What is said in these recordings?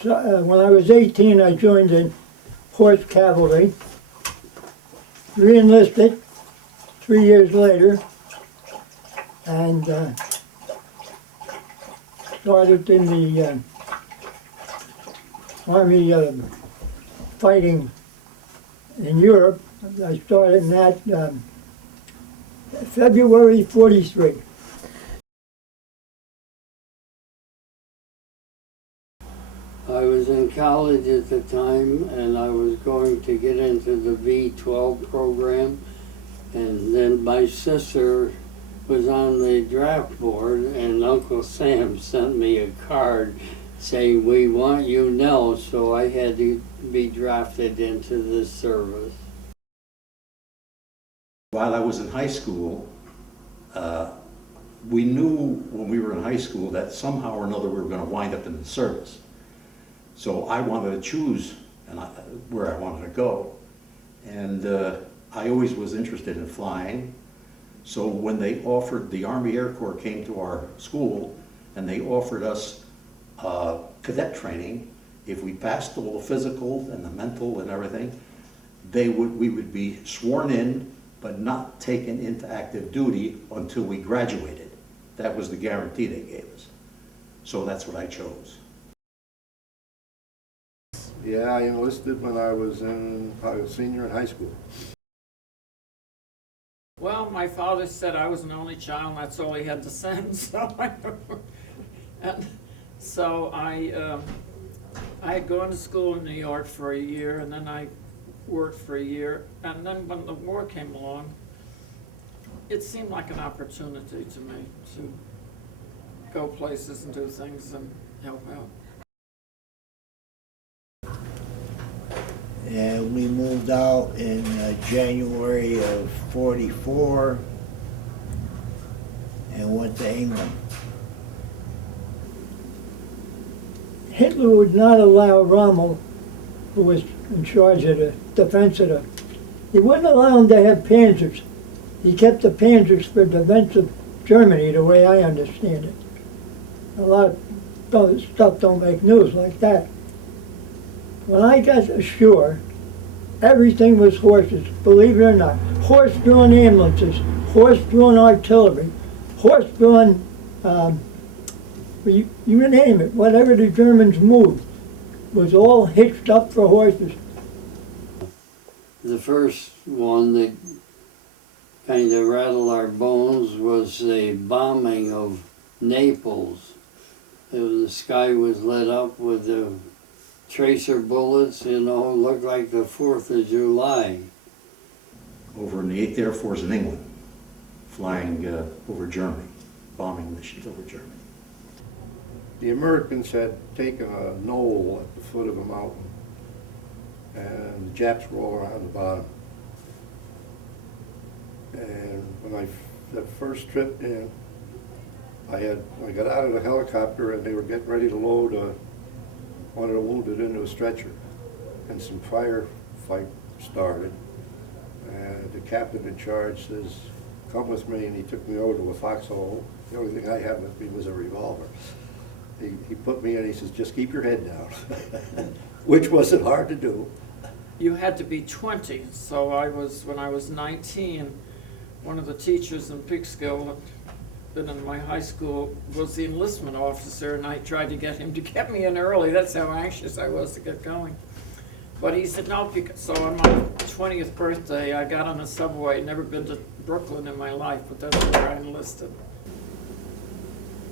So, when I was 18, I joined the horse cavalry, re-enlisted 3 years later, and started in the Army fighting in Europe. I started in that February '43. I was in college at the time, and I was going to get into the V12 program, and then my sister was on the draft board, and Uncle Sam sent me a card saying, "We want you now," so I had to be drafted into this service. While I was in high school, we knew when we were in high school that somehow or another we were going to wind up in the service. So I wanted to choose where I wanted to go. And I always was interested in flying. So when they offered, the Army Air Corps came to our school and they offered us cadet training. If we passed all the physical and the mental and everything, we would be sworn in but not taken into active duty until we graduated. That was the guarantee they gave us. So that's what I chose. Yeah, I enlisted when I was a senior in high school. Well, my father said I was an only child, and that's all he had to send. So I had gone to school in New York for a year, and then I worked for a year. And then when the war came along, it seemed like an opportunity to me to go places and do things and help out. And we moved out in January of '44 and went to England. Hitler would not allow Rommel, who was in charge of the defense of he wouldn't allow him to have panzers. He kept the panzers for defense of Germany, the way I understand it. A lot of stuff don't make news like that. When I got ashore, everything was horses, believe it or not. Horse-drawn ambulances, horse-drawn artillery, horse-drawn, you name it, whatever the Germans moved, was all hitched up for horses. The first one that kind of rattled our bones was the bombing of Naples. The sky was lit up with the tracer bullets, looked like the 4th of July. Over in the 8th Air Force in England, flying over Germany, bombing missions over Germany. The Americans had taken a knoll at the foot of a mountain, and the Japs were all around the bottom. And when that first trip in, I got out of the helicopter and they were getting ready to load one of the wounded into a stretcher, and some firefight started. And the captain in charge says, "Come with me," and he took me over to a foxhole. The only thing I had with me was a revolver. He put me in, he says, "Just keep your head down," which wasn't hard to do. You had to be 20, so when I was 19, one of the teachers in Peekskill, been in my high school, was the enlistment officer, and I tried to get him to get me in early. That's how anxious I was to get going. But he said, "No." So on my 20th birthday, I got on a subway. Never been to Brooklyn in my life, but that's where I enlisted.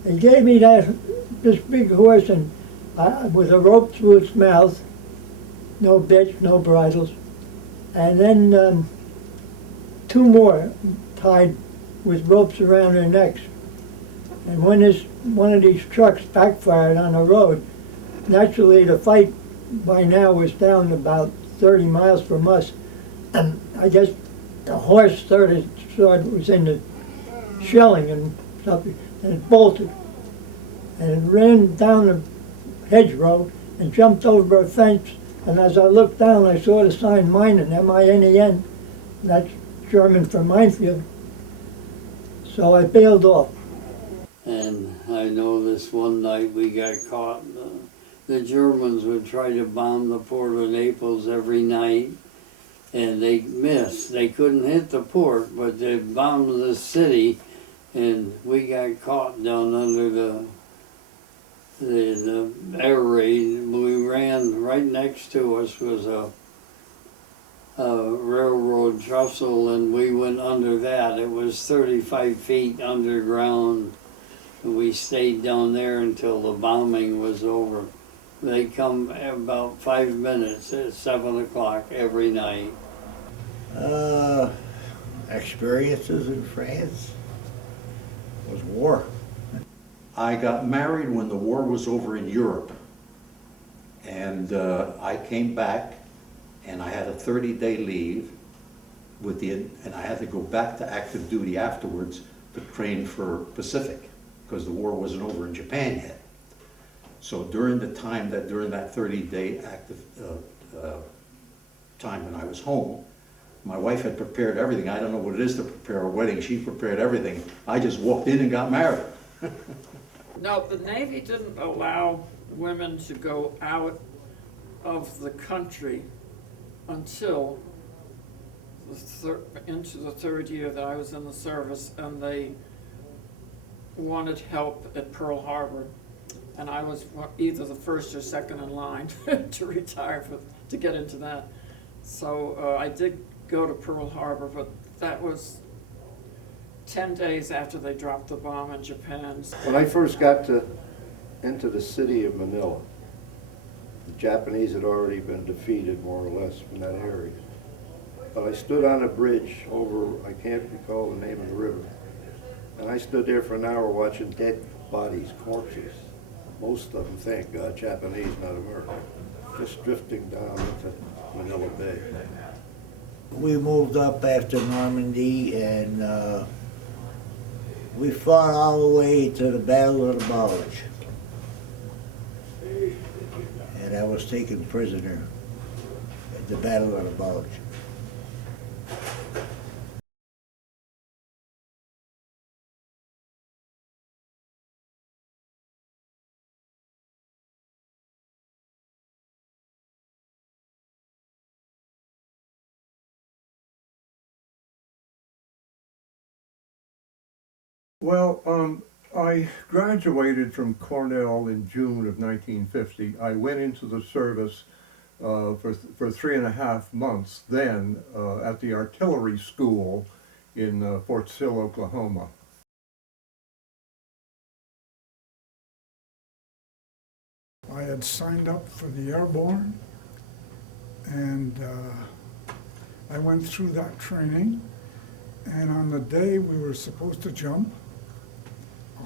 They gave me this big horse and with a rope through its mouth, no bits, no bridles, and then 2 more tied with ropes around their necks. And when one of these trucks backfired on the road, naturally the fight by now was down about 30 miles from us, and I guess the horse was in the shelling and something, and it bolted. And it ran down the hedgerow and jumped over a fence, and as I looked down I saw the sign Minen, M-I-N-E-N, that's German for minefield. So I bailed off. And I know this one night we got caught the Germans would try to bomb the port of Naples every night, and they missed. They couldn't hit the port, but they bombed the city, and we got caught down under the air raid. We ran, right next to us was a railroad trestle, and we went under that. It was 35 feet underground. We stayed down there until the bombing was over. They come about 5 minutes at 7 o'clock every night. Experiences in France was war. I got married when the war was over in Europe. And I came back and I had a 30-day leave and I had to go back to active duty afterwards to train for Pacific because the war wasn't over in Japan yet. So during that 30-day active time when I was home, my wife had prepared everything. I don't know what it is to prepare a wedding. She prepared everything. I just walked in and got married. No, the Navy didn't allow women to go out of the country until into the third year that I was in the service, and they wanted help at Pearl Harbor. And I was either the first or second in line to retire to get into that. So I did go to Pearl Harbor, but that was 10 days after they dropped the bomb in Japan. When I first got into the city of Manila, the Japanese had already been defeated more or less in that area. But I stood on a bridge over, I can't recall the name of the river, and I stood there for an hour watching dead bodies, corpses. Most of them, thank God, Japanese, not American, just drifting down into Manila Bay. We moved up after Normandy, and we fought all the way to the Battle of the Bulge. And I was taken prisoner at the Battle of the Bulge. Well, I graduated from Cornell in June of 1950. I went into the service for 3.5 months then at the artillery school in Fort Sill, Oklahoma. I had signed up for the airborne, and I went through that training, and on the day we were supposed to jump,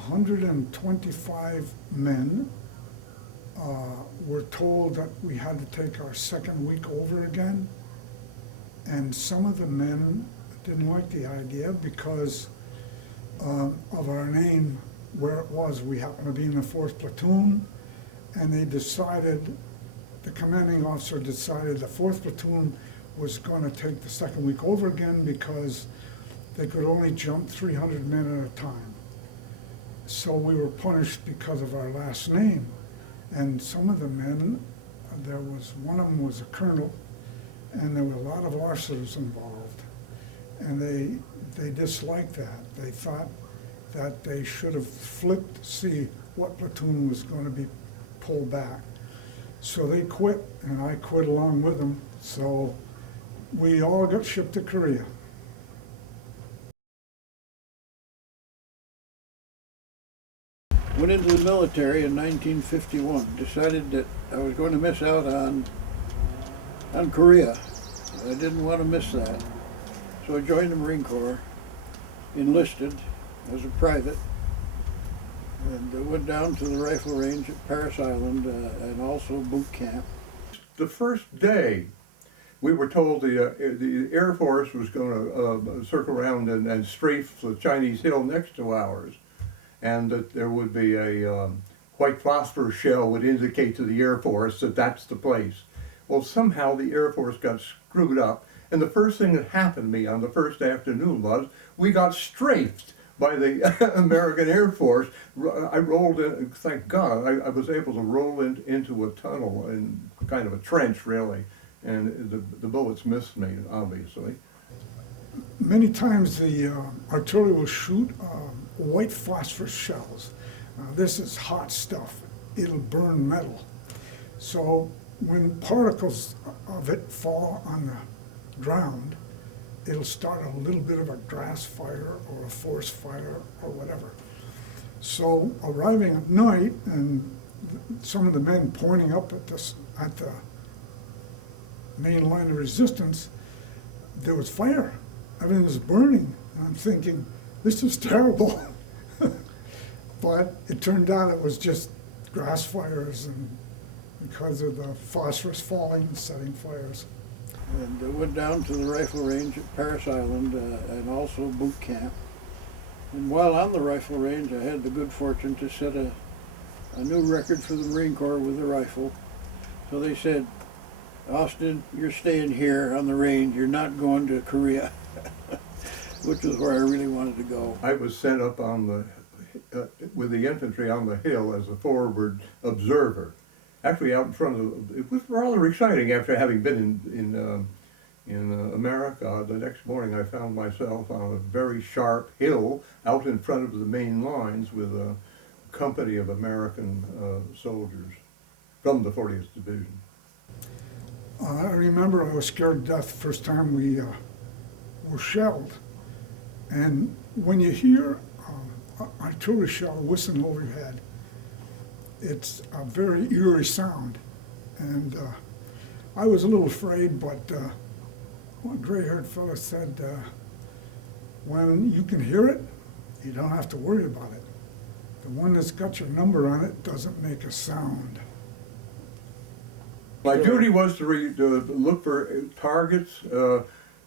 125 men were told that we had to take our second week over again, and some of the men didn't like the idea because of our name, where it was. We happened to be in the 4th platoon, and they decided, the commanding officer decided the 4th platoon was going to take the second week over again because they could only jump 300 men at a time. So we were punished because of our last name. And some of the men, one of them was a colonel, and there were a lot of officers involved. And they disliked that. They thought that they should have flipped to see what platoon was going to be pulled back. So they quit, and I quit along with them. So we all got shipped to Korea. Went into the military in 1951. Decided that I was going to miss out on Korea. I didn't want to miss that. So I joined the Marine Corps, enlisted as a private, and went down to the rifle range at Parris Island and also boot camp. The first day, we were told the Air Force was going to circle around and strafe the Chinese hill next to ours, and that there would be a white phosphorus shell would indicate to the Air Force that that's the place. Well, somehow the Air Force got screwed up, and the first thing that happened to me on the first afternoon was we got strafed by the American Air Force. I rolled in, thank God, I was able to roll into a tunnel, in kind of a trench really, and the bullets missed me, obviously. Many times the artillery will shoot white phosphorus shells. This is hot stuff. It'll burn metal. So when particles of it fall on the ground, it'll start a little bit of a grass fire or a forest fire or whatever. So arriving at night and some of the men pointing up at the main line of resistance, there was fire. Everything was burning. And I'm thinking, this is terrible. But it turned out it was just grass fires, and because of the phosphorus falling and setting fires. And I went down to the rifle range at Paris Island and also boot camp. And while on the rifle range, I had the good fortune to set a new record for the Marine Corps with a rifle. So they said, Austin, you're staying here on the range, you're not going to Korea, which is where I really wanted to go. I was sent up on the with the infantry on the hill as a forward observer. Actually, out in front of it was rather exciting. After having been in America, the next morning I found myself on a very sharp hill out in front of the main lines with a company of American soldiers from the 40th Division. I remember I was scared to death the first time we were shelled. And when you hear artillery shell whistling over your head, it's a very eerie sound. And I was a little afraid, but one gray-haired fellow said, when you can hear it, you don't have to worry about it. The one that's got your number on it doesn't make a sound. My duty was to look for targets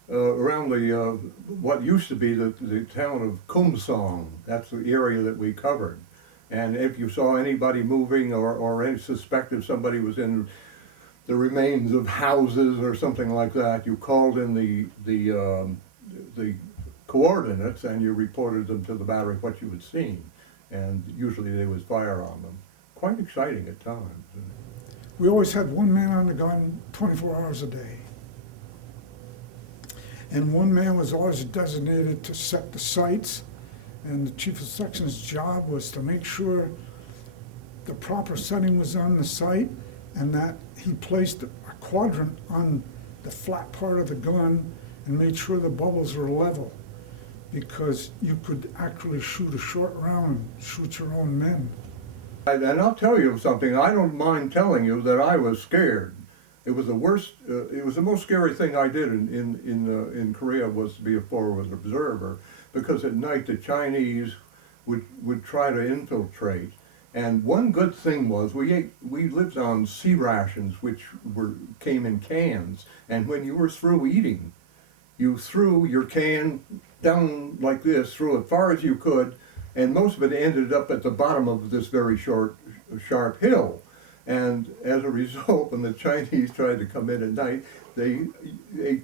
around the what used to be the town of Kumsong. That's the area that we covered. And if you saw anybody moving or any suspected somebody was in the remains of houses or something like that, you called in the coordinates and you reported them to the battery what you had seen. And usually they would fire on them. Quite exciting at times. We always had one man on the gun 24 hours a day. And one man was always designated to set the sights, and the chief of section's job was to make sure the proper setting was on the sight and that he placed a quadrant on the flat part of the gun and made sure the bubbles were level, because you could actually shoot a short round and shoot your own men. And I'll tell you something, I don't mind telling you that I was scared. It was the worst, it was the most scary thing I did in Korea was to be a forward observer, because at night the Chinese would try to infiltrate. And one good thing was we lived on sea rations, which came in cans, and when you were through eating, you threw your can down like this, threw as far as you could, and most of it ended up at the bottom of this very sharp hill. And as a result, when the Chinese tried to come in at night, they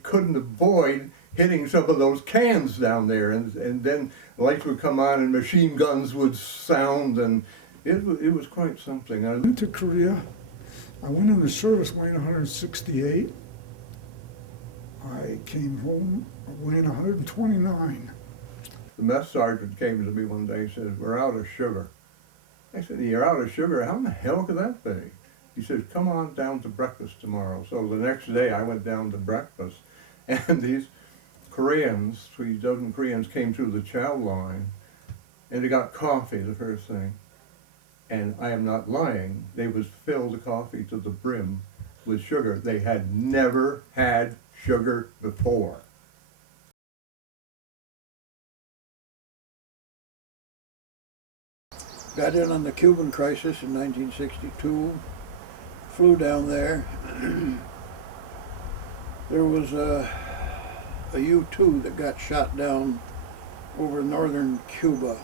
couldn't avoid hitting some of those cans down there. And then lights would come on and machine guns would sound, and it was quite something. I went to Korea. I went in the service weighing 168. I came home weighing 129. The mess sergeant came to me one day and said, "We're out of sugar." I said, "You're out of sugar? How in the hell could that be?" He said, "Come on down to breakfast tomorrow." So the next day I went down to breakfast, and these Koreans, 3 dozen Koreans, came through the chow line, and they got coffee the first thing. And I am not lying, they was filled the coffee to the brim with sugar. They had never had sugar before. Got in on the Cuban crisis in 1962, flew down there. There was a U-2 that got shot down over northern Cuba.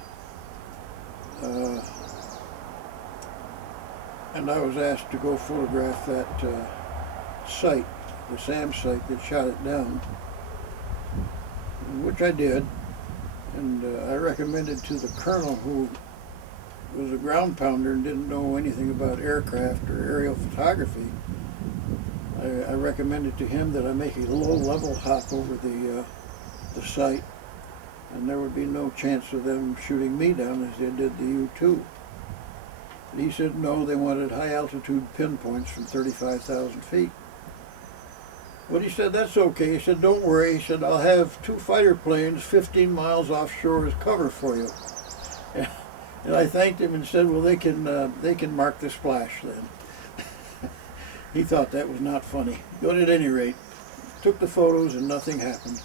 And I was asked to go photograph that site, the SAM site that shot it down, which I did. And I recommended to the colonel, who was a ground pounder and didn't know anything about aircraft or aerial photography, I recommended to him that I make a low-level hop over the site, and there would be no chance of them shooting me down as they did the U-2. And he said no, they wanted high-altitude pinpoints from 35,000 feet. But he said, that's okay. He said, don't worry. He said, I'll have 2 fighter planes 15 miles offshore as cover for you. And I thanked him and said, well, they can mark the splash then. He thought that was not funny. But at any rate, took the photos and nothing happened.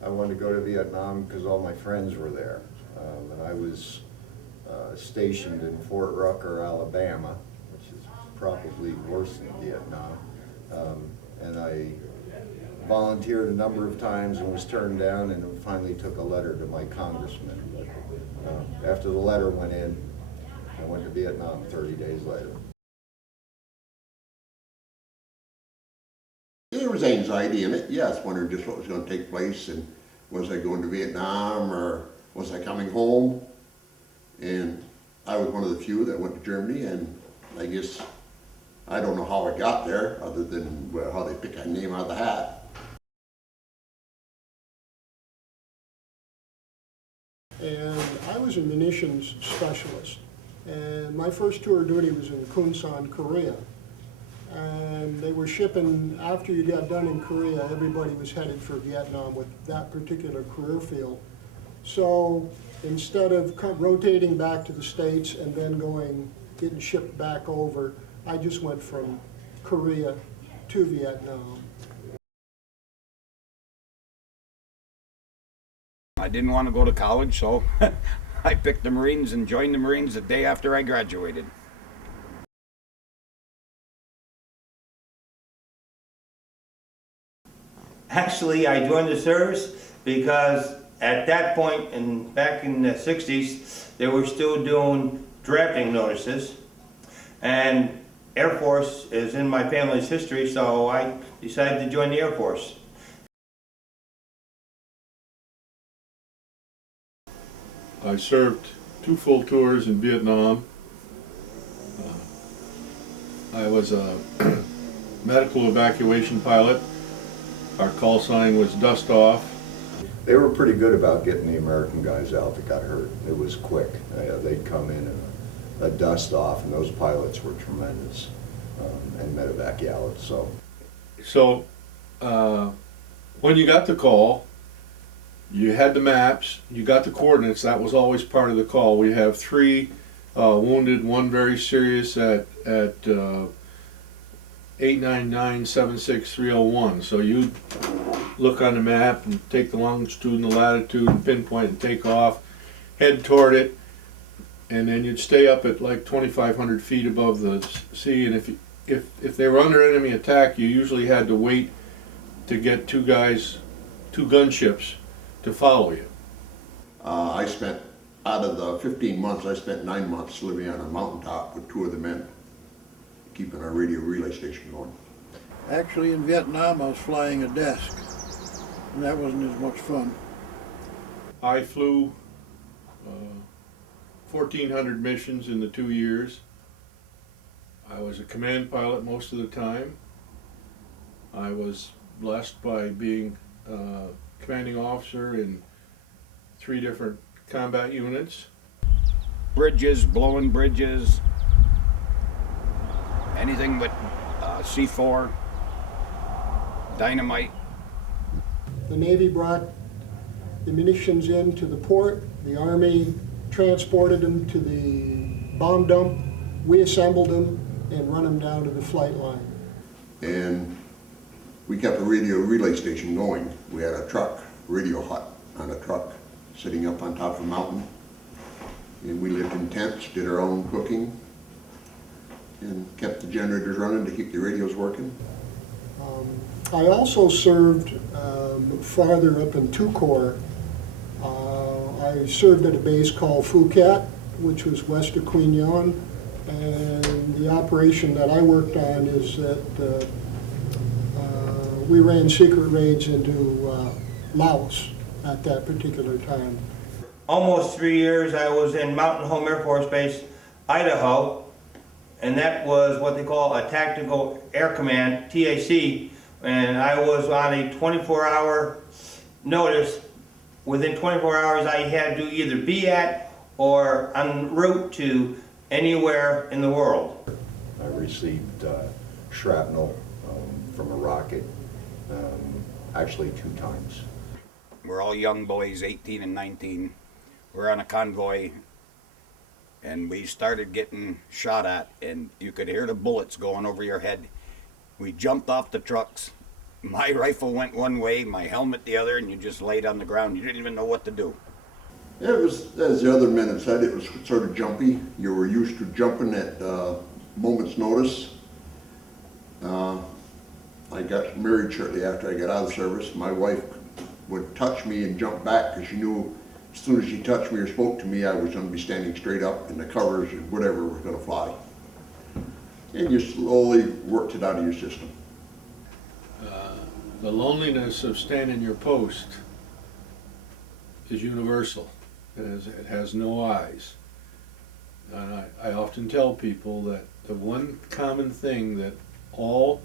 I wanted to go to Vietnam because all my friends were there. And I was stationed in Fort Rucker, Alabama, which is probably worse than Vietnam. And I volunteered a number of times and was turned down, and finally took a letter to my congressman. But after the letter went in, I went to Vietnam 30 days later. There was anxiety in it, yes, wondering just what was going to take place, and was I going to Vietnam or was I coming home? And I was one of the few that went to Germany, and I guess I don't know how I got there other than how they pick a name out of the hat. And I was a munitions specialist, and my first tour of duty was in Kunsan, Korea. And they were shipping, after you got done in Korea, everybody was headed for Vietnam with that particular career field. So instead of rotating back to the States and then getting shipped back over, I just went from Korea to Vietnam. I didn't want to go to college, so I picked the Marines and joined the Marines the day after I graduated. Actually, I joined the service because at that point, back in the 60s, they were still doing drafting notices. And Air Force is in my family's history, so I decided to join the Air Force. I served 2 full tours in Vietnam. I was a medical evacuation pilot. Our call sign was Dust Off. They were pretty good about getting the American guys out that got hurt. It was quick. They'd come in and a dust off, and those pilots were tremendous and medevac you out. So when you got the call, you had the maps, you got the coordinates. That was always part of the call. We have 3 wounded, 1 very serious at 899-76301. So you look on the map and take the longitude and the latitude and pinpoint and take off, head toward it, and then you'd stay up at like 2,500 feet above the sea. And if they were under enemy attack, you usually had to wait to get 2 gunships to follow you. I spent, out of the 15 months, I spent 9 months living on a mountaintop with 2 of the men, keeping our radio relay station going. Actually, in Vietnam, I was flying a desk, and that wasn't as much fun. I flew 1,400 missions in the 2 years. I was a command pilot most of the time. I was blessed by being commanding officer in 3 different combat units. Bridges, blowing bridges, anything but C4, dynamite. The Navy brought the munitions into the port. The Army transported them to the bomb dump. We assembled them and run them down to the flight line. And we kept a radio relay station going. We had a truck, radio hut on a truck, sitting up on top of a mountain. And we lived in tents, did our own cooking, and kept the generators running to keep the radios working. I also served farther up in Toucor. I served at a base called Phuket, which was west of Queen Yon, and the operation that I worked on is that we ran secret raids into Laos at that particular time. Almost 3 years I was in Mountain Home Air Force Base, Idaho, and that was what they call a Tactical Air Command, TAC, and I was on a 24-hour notice. Within 24 hours I had to either be at or en route to anywhere in the world. I received shrapnel from a rocket, actually 2 times. We're all young boys, 18 and 19. We're on a convoy and we started getting shot at, and you could hear the bullets going over your head. We jumped off the trucks. My rifle went one way, my helmet the other, and you just laid on the ground. You didn't even know what to do. It was, as the other men have said, it was sort of jumpy. You were used to jumping at moment's notice. I got married shortly after I got out of the service. My wife would touch me and jump back because she knew as soon as she touched me or spoke to me, I was going to be standing straight up and the covers or whatever were going to fly. And you slowly worked it out of your system. The loneliness of standing your post is universal. It has no eyes. And I often tell people that the one common thing that all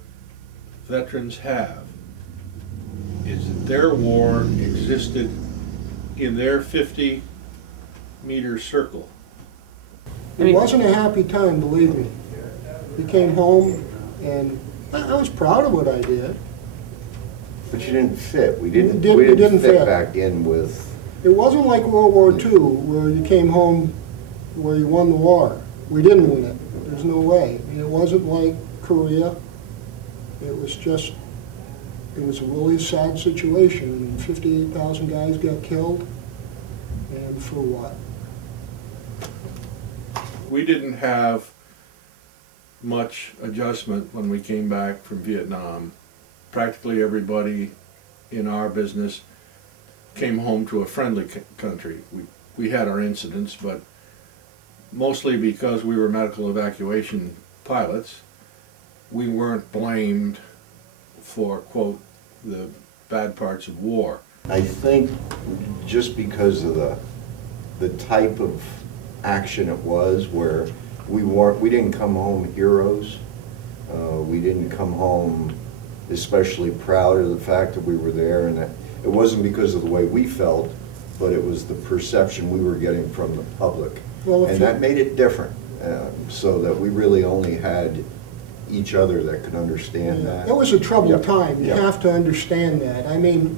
veterans have is that their war existed in their 50-meter circle. It wasn't a happy time, believe me. We came home and I was proud of what I did. But you didn't fit. We didn't fit back in with... It wasn't like World War II where you came home where you won the war. We didn't win it. There's no way. And it wasn't like Korea. It was just, it was a really sad situation. I mean, 58,000 guys got killed, and for what? We didn't have much adjustment when we came back from Vietnam. Practically everybody in our business came home to a friendly country. We had our incidents, but mostly because we were medical evacuation pilots, we weren't blamed for, quote, the bad parts of war. I think just because of the type of action it was, where we didn't come home heroes. We didn't come home especially proud of the fact that we were there, and that it wasn't because of the way we felt, but it was the perception we were getting from the public. Well, and that made it different, so that we really only had each other that could understand that. It was a troubled time. You have to understand that. I mean,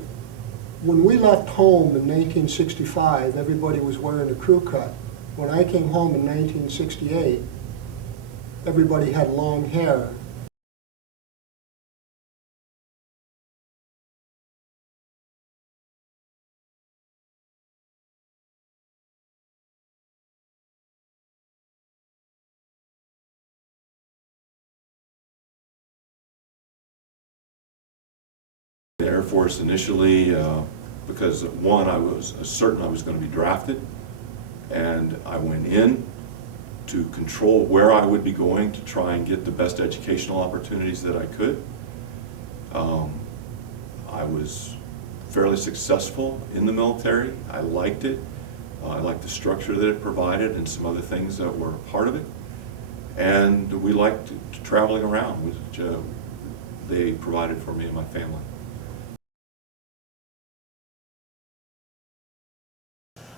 when we left home in 1965, everybody was wearing a crew cut. When I came home in 1968, everybody had long hair. The Air Force initially, because one, I was certain I was going to be drafted, and I went in to control where I would be going to try and get the best educational opportunities that I could. I was fairly successful in the military. I liked it. I liked the structure that it provided and some other things that were part of it. And we liked traveling around, which they provided for me and my family.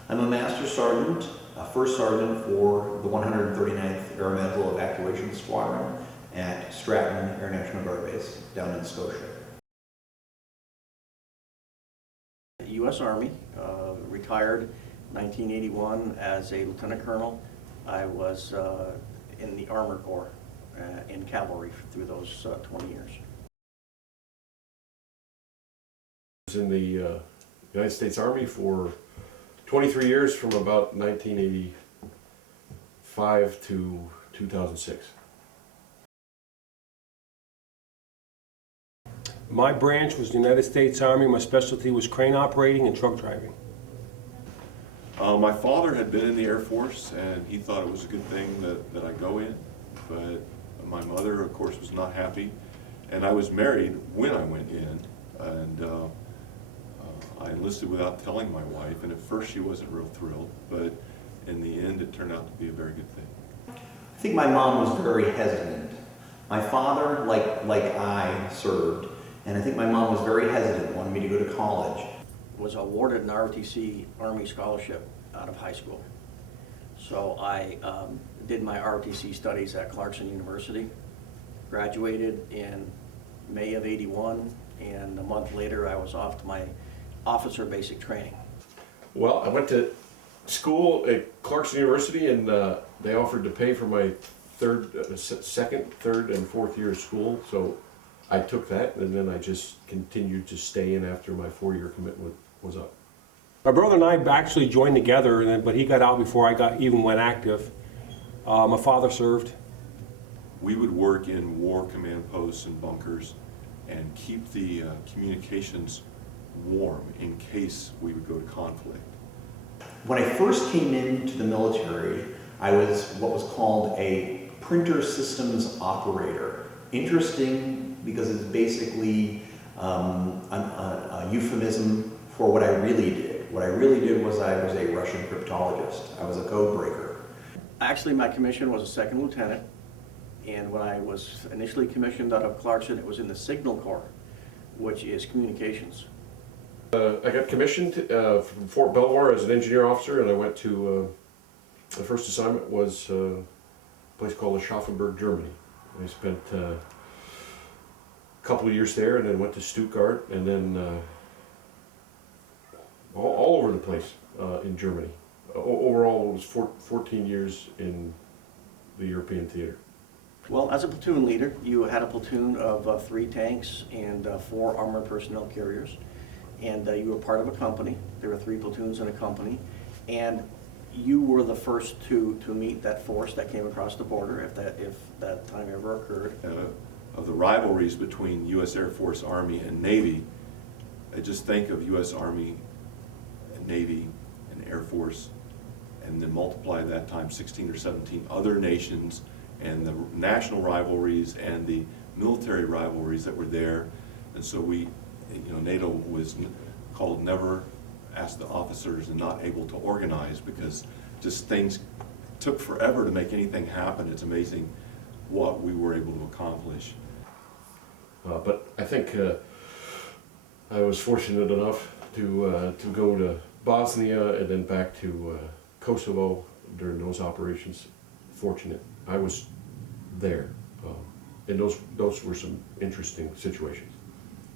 I'm a Master Sergeant, First Sergeant for the 139th Aeromedical Evacuation Squadron at Stratton Air National Guard Base down in Scotia. U.S. Army, retired 1981 as a Lieutenant Colonel. I was in the Armored Corps in cavalry through those 20 years. I was in the United States Army for 23 years, from about 1985 to 2006. My branch was the United States Army. My specialty was crane operating and truck driving. My father had been in the Air Force, and he thought it was a good thing that I go in, but my mother, of course, was not happy. And I was married when I went in, and I enlisted without telling my wife, and at first she wasn't real thrilled, but in the end it turned out to be a very good thing. I think my mom was very hesitant. My father, like I, served, and I think my mom was very hesitant, wanted me to go to college. Was awarded an ROTC Army scholarship out of high school. So I did my ROTC studies at Clarkson University, graduated in May of '81, and a month later I was off to my officer basic training. Well, I went to school at Clarkson University, and they offered to pay for my second, third, and fourth year of school, so I took that, and then I just continued to stay in after my 4-year commitment was up. My brother and I actually joined together, but he got out before I even went active. My father served. We would work in war command posts and bunkers and keep the communications warm in case we would go to conflict. When I first came into the military, I was what was called a printer systems operator. Interesting because it's basically a euphemism for what I really did. What I really did was I was a Russian cryptologist. I was a code breaker. Actually, my commission was a second lieutenant, and when I was initially commissioned out of Clarkson, it was in the Signal Corps, which is communications. I got commissioned from Fort Belvoir as an engineer officer, and I went to, the first assignment was a place called Aschaffenburg, Germany. I spent a couple of years there, and then went to Stuttgart, and then all over the place in Germany. Overall, it was 14 years in the European theater. Well, as a platoon leader, you had a platoon of 3 tanks and 4 armored personnel carriers. And you were part of a company. There were 3 platoons in a company, and you were the first to meet that force that came across the border, if that time ever occurred. Of the rivalries between U.S. Air Force, Army, and Navy, I just think of U.S. Army and Navy and Air Force, and then multiply that times 16 or 17 other nations, and the national rivalries and the military rivalries that were there. And so NATO was called never asked the officers and not able to organize because just things took forever to make anything happen. It's amazing what we were able to accomplish. But I think I was fortunate enough to go to Bosnia and then back to Kosovo during those operations. Fortunate. I was there, and those were some interesting situations.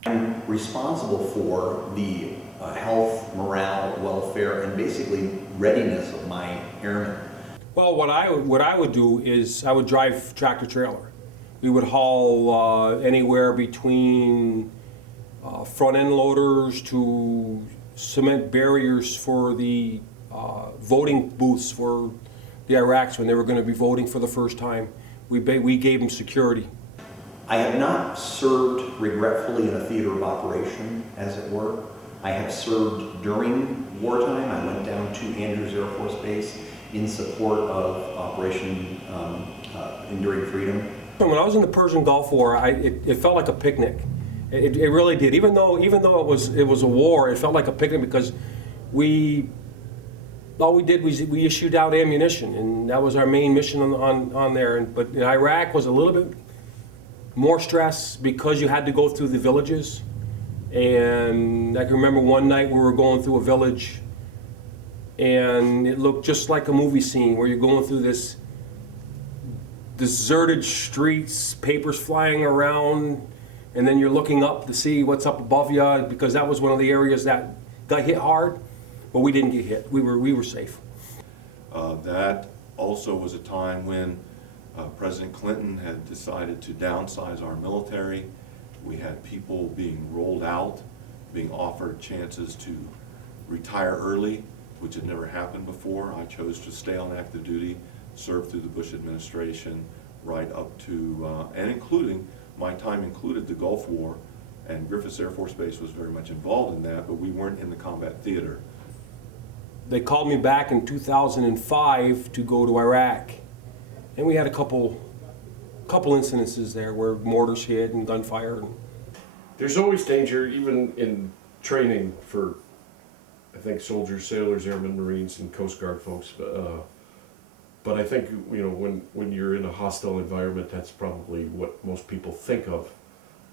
I'm responsible for the health, morale, welfare, and basically readiness of my airmen. Well, what I would do is I would drive tractor trailer. We would haul anywhere between front end loaders to cement barriers for the voting booths for the Iraqs when they were going to be voting for the first time. We gave them security. I have not served, regretfully, in a theater of operation, as it were. I have served during wartime. I went down to Andrews Air Force Base in support of Operation Enduring Freedom. When I was in the Persian Gulf War, it felt like a picnic. It really did. Even though it was a war, it felt like a picnic because all we did was we issued out ammunition, and that was our main mission on there. But in Iraq was a little bit more stress because you had to go through the villages. And I can remember one night we were going through a village and it looked just like a movie scene where you're going through this deserted streets, papers flying around, and then you're looking up to see what's up above you because that was one of the areas that got hit hard, but we didn't get hit. We were safe. That also was a time when President Clinton had decided to downsize our military. We had people being rolled out, being offered chances to retire early, which had never happened before. I chose to stay on active duty, serve through the Bush administration, right up to, and including, my time included the Gulf War And Griffiths Air Force Base was very much involved in that, but we weren't in the combat theater. They called me back in 2005 to go to Iraq, and we had a couple incidences there where mortars hit and gunfire. There's always danger, even in training for, I think, soldiers, sailors, airmen, Marines, and Coast Guard folks. But I think, you know, when you're in a hostile environment, that's probably what most people think of.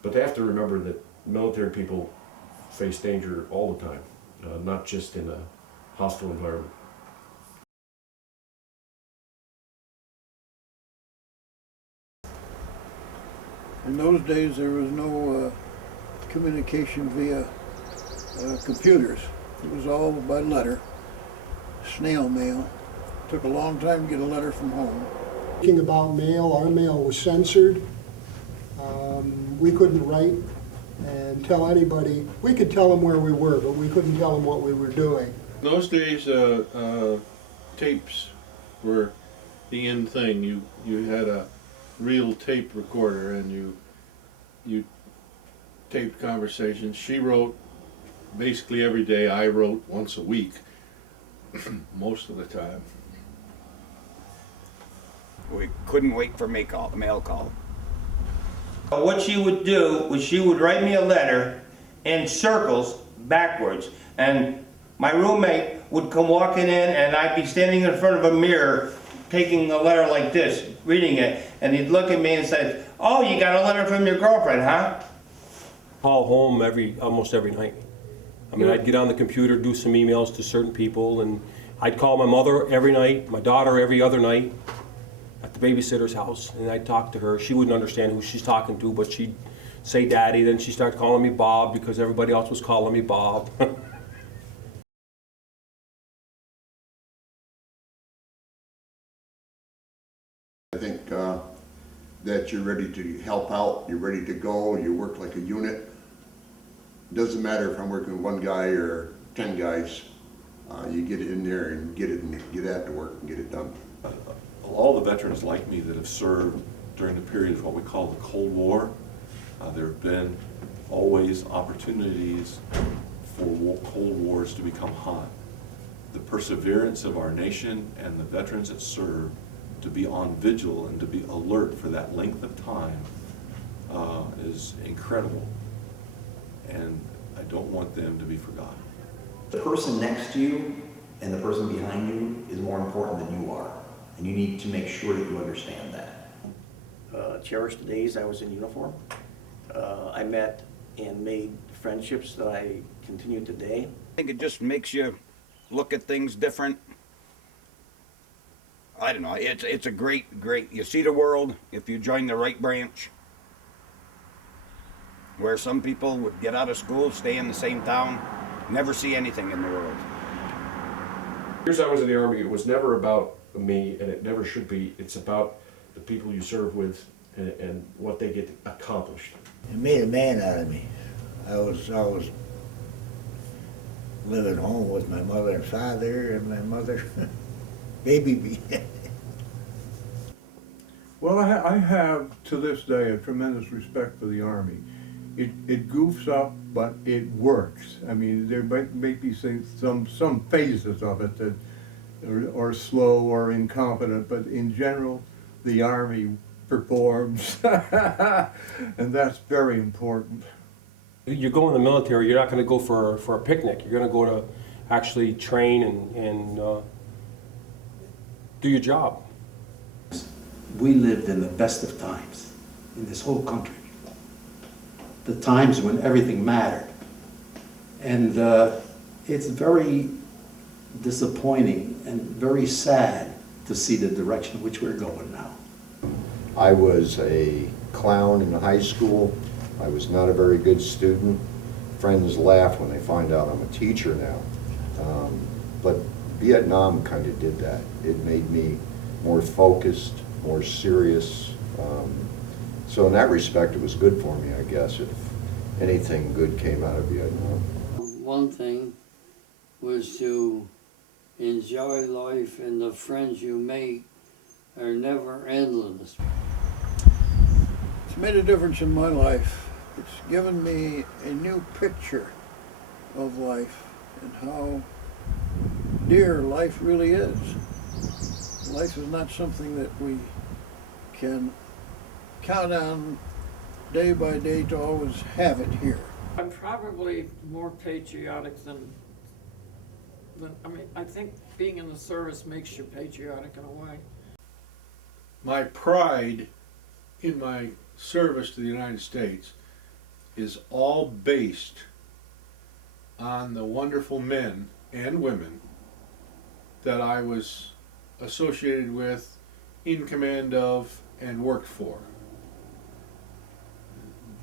But they have to remember that military people face danger all the time, not just in a hostile environment. In those days, there was no communication via computers. It was all by letter, snail mail. Took a long time to get a letter from home. Thinking about mail, our mail was censored. We couldn't write and tell anybody. We could tell them where we were, but we couldn't tell them what we were doing. Those days, tapes were the end thing. You had a real tape recorder, and you taped conversations. She wrote basically every day. I wrote once a week, most of the time. We couldn't wait for mail call. What she would do was she would write me a letter in circles backwards, and my roommate would come walking in, and I'd be standing in front of a mirror taking a letter like this, reading it, and he'd look at me and say, "Oh, you got a letter from your girlfriend, huh?" Call home almost every night. I mean, I'd get on the computer, do some emails to certain people, and I'd call my mother every night, my daughter every other night at the babysitter's house, and I'd talk to her. She wouldn't understand who she's talking to, but she'd say Daddy, then she'd start calling me Bob because everybody else was calling me Bob. I think that you're ready to help out, you're ready to go, you work like a unit. Doesn't matter if I'm working with one guy or 10 guys, you get in there and get after work and get it done. All the veterans like me that have served during the period of what we call the Cold War, there have been always opportunities for Cold Wars to become hot. The perseverance of our nation and the veterans that served to be on vigil and to be alert for that length of time is incredible, and I don't want them to be forgotten. The person next to you and the person behind you is more important than you are, and you need to make sure that you understand that. Cherish the days I was in uniform. I met and made friendships that I continue today. I think it just makes you look at things different. I don't know, it's a great, you see the world if you join the right branch. Where some people would get out of school, stay in the same town, never see anything in the world. Years I was in the Army, it was never about me, and it never should be. It's about the people you serve with and what they get accomplished. It made a man out of me. I was living home with my mother and father, and my mother baby me. Well, I have to this day a tremendous respect for the Army. It goofs up, but it works. I mean, there might be some phases of it that are slow or incompetent, but in general, the Army performs, and that's very important. You go in the military, you're not going to go for a picnic. You're going to go to actually train and do your job. We lived in the best of times in this whole country. The times when everything mattered. And it's very disappointing and very sad to see the direction in which we're going now. I was a clown in high school. I was not a very good student. Friends laugh when they find out I'm a teacher now. But Vietnam kind of did that. It made me more focused, more serious. So in that respect, it was good for me, I guess, if anything good came out of Vietnam. One thing was to enjoy life, and the friends you make are never endless. It's made a difference in my life. it's given me a new picture of life and how dear life really is. Life is not something that we can count on day by day to always have it here. I'm probably more patriotic than I mean, I think being in the service makes you patriotic in a way. My pride in my service to the United States is all based on the wonderful men and women that I was associated with, in command of, and worked for.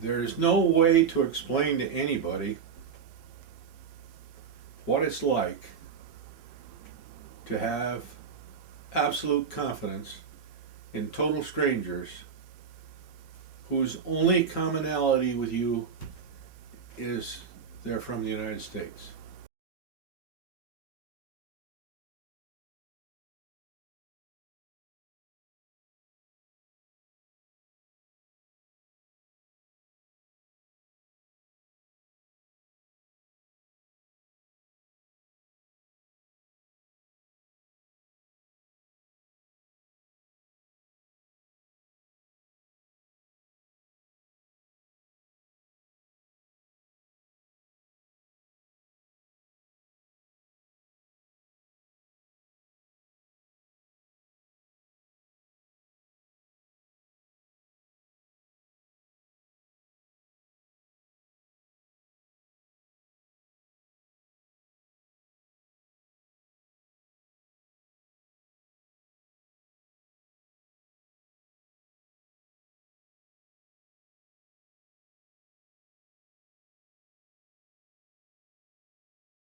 There's no way to explain to anybody what it's like to have absolute confidence in total strangers whose only commonality with you is they're from the United States.